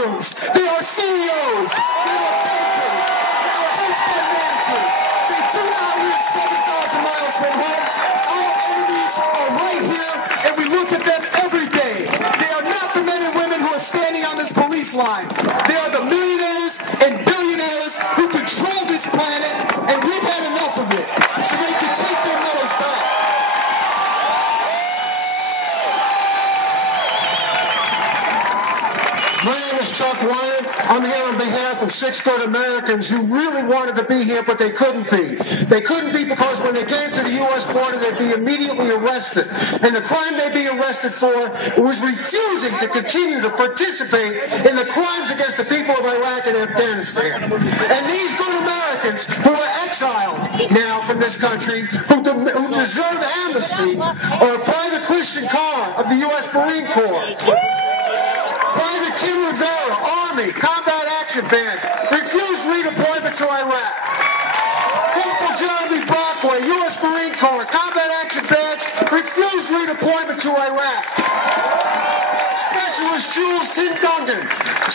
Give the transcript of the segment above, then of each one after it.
boardrooms. They are CEOs. They are bankers. They are hedge fund managers. They do not live 7,000 miles from home. Our enemies are right here, and we look at them every day. They are not the men and women who are standing on this police line. They are the millionaires and billionaires who control this planet, and we've had enough of it, so they can take their medals back. My name is Chuck Wyatt. I'm here on behalf of 6 good Americans who really wanted to be here, but they couldn't be. They couldn't be because when they came to the U.S. border, they'd be immediately arrested. And the crime they'd be arrested for was refusing to continue to participate in the crimes against the people of Iraq and Afghanistan. And these good Americans who are exiled now from this country, who deserve amnesty, are Private Christian Carr of the U.S. Marine Corps. Private Kim Rivera, Army, Combat Action Band, refused redeployment to Iraq. Corporal Jeremy Brockway, U.S. Marine Corps, Combat Action Badge, refused redeployment to Iraq. Specialist Jules Tim Dungan,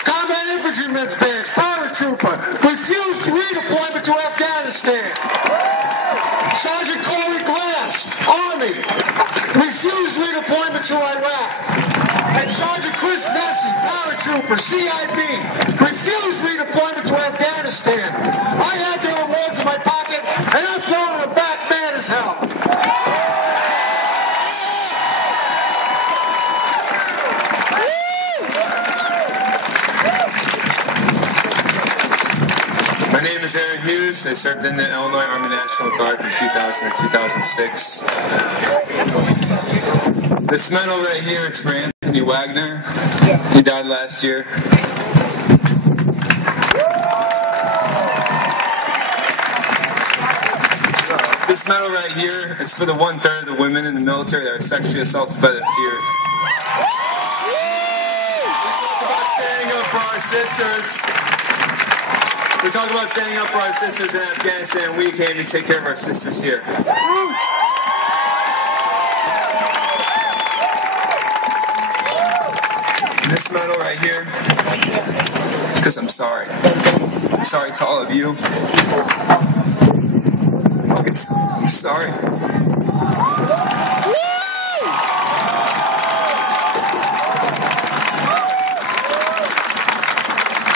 Combat Infantryman's Badge, Paratrooper, refused redeployment to Afghanistan. Sergeant Corey Glass, Army, refused redeployment to Iraq. And Sergeant Chris Vesey, paratrooper, CIB, refused redeployment to Afghanistan. I had their awards in my pocket, and I'm throwing them back mad as hell. My name is Aaron Hughes. I served in the Illinois Army National Guard from 2000 to 2006. This medal right here, it's for Anthony Wagner. He died last year. This medal right here, it's for the 1/3 of the women in the military that are sexually assaulted by their peers. We talk about standing up for our sisters in Afghanistan. We came to take care of our sisters here. This medal right here, it's because I'm sorry. I'm sorry to all of you. I'm sorry.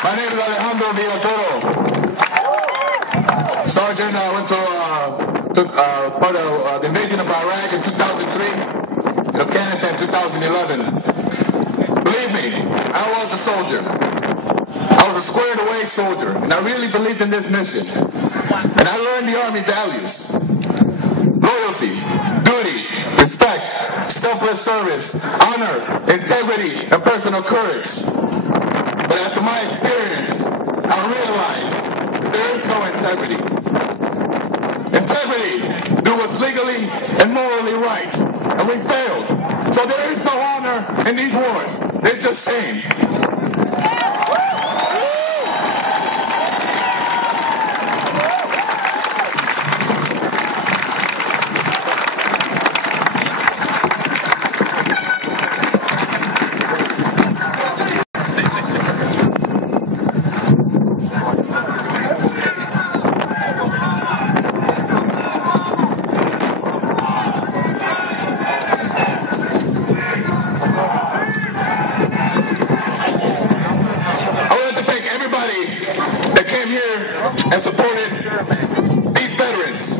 My name is Alejandro Villatoro. Sergeant, I took part of the invasion of Iraq in 2003 and Afghanistan in 2011. Believe me, I was a soldier. I was a squared away soldier, and I really believed in this mission. And I learned the Army values: loyalty, duty, respect, selfless service, honor, integrity, and personal courage. But after my experience, I realized that there is no integrity. Integrity, do what's legally and morally right. And we failed. So there is no honor in these wars. They're just shame. And supported these veterans.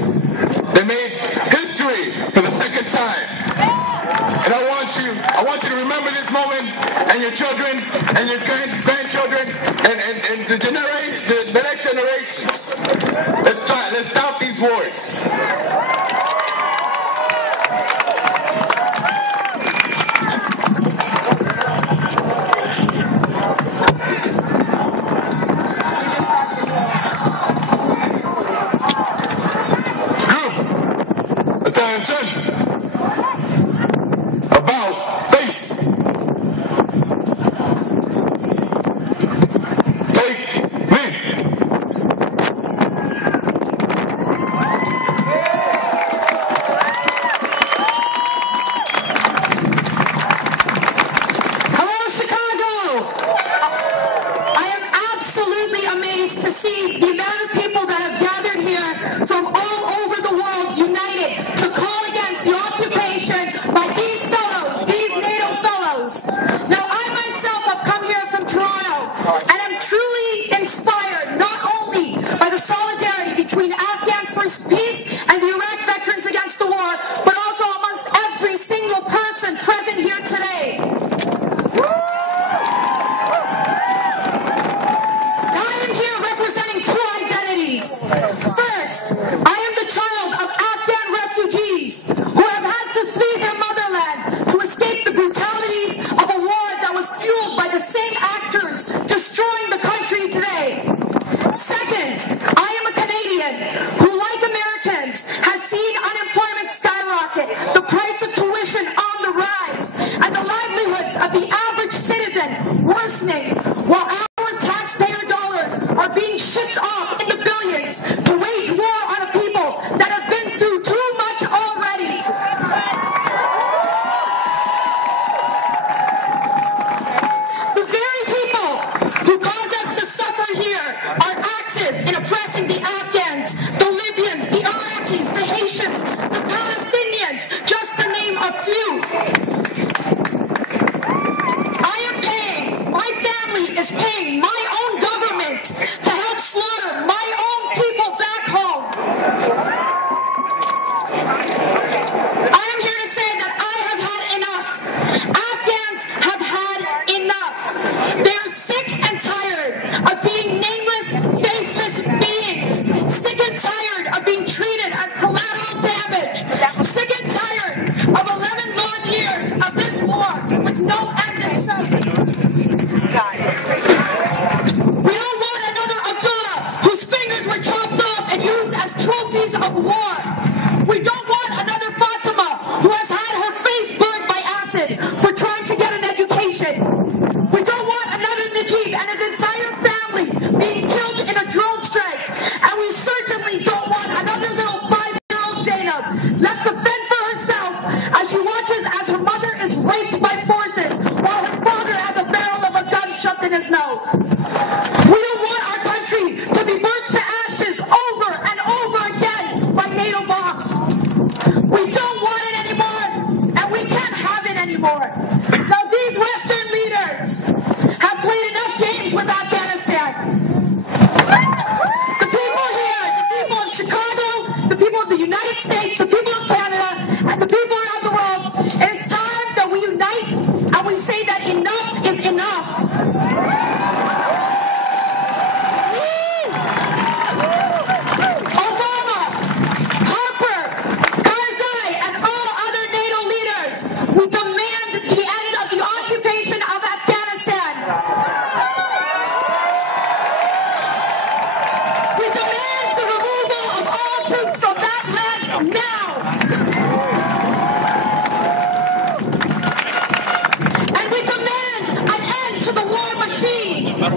They made history for the second time. And I want you to remember this moment, and your children and your grandchildren and the next generations. Let's stop these wars. Attention! About face! Take me! worsening, while our taxpayer dollars are being shipped off in the billions to wage war on a people that have been through too much already. The very people who cause us to suffer here are active in oppressing the Afghans, the Libyans, the Iraqis, the Haitians, the Palestinians, just to name a few. My family is paying my own government to help slaughter my own people back home. I am here to say that I have had enough. Afghans have had enough. They are sick and tired of being nameless, faceless beings. Sick and tired of being treated as collateral damage. Sick and tired of 11 long years of this war with no end in sight. We don't want another Abdullah whose fingers were chopped off and used as trophies of war. We don't want another Fatima who has had her face burned by acid for trying to get an education. We don't want another Najib and his entire family being killed in a drone strike. And we certainly don't want another little 5-year-old Zainab left to fend for herself as she watches as her mother is raped by forces while her father has a barrel of a gun shoved in his mouth. We don't want our country to be burnt to ashes over and over again by NATO bombs. We don't want it anymore, and we can't have it anymore. Now, these Western leaders have played enough games with Afghanistan. The people here, the people of Chicago, the people of the United States, the people of Canada, and the people around the world, it is time that we unite and we say that enough is enough. Obama, Harper, Karzai, and all other NATO leaders, we demand the end of the occupation of Afghanistan. We demand the removal of all troops from that land now. And we demand an end to the war machine. The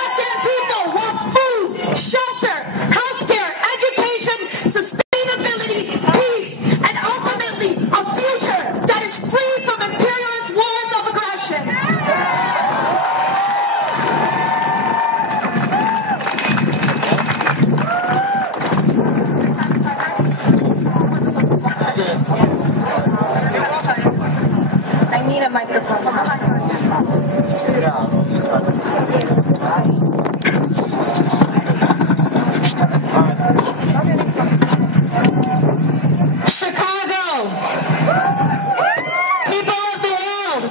Afghan people want food, shelter, healthcare, education, sustainability, peace, and ultimately a future that is free from imperialist wars of aggression. I need a microphone. Chicago, people of the world,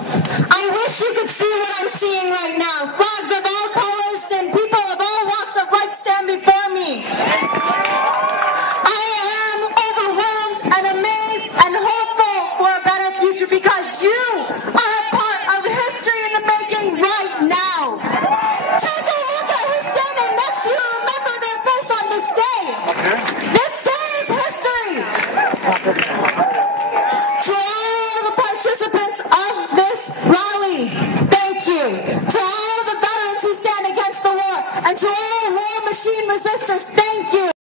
I wish you could see what I'm seeing right now. Flags of all colors and people of all walks of life stand before me. I am overwhelmed and amazed and hopeful for a better future because you are a part of history in the making right now. Take a look at who's standing next to you and remember their face on this day. This day is history. To all the participants of this rally, thank you. To all the veterans who stand against the war and to all war machine resistors, thank you.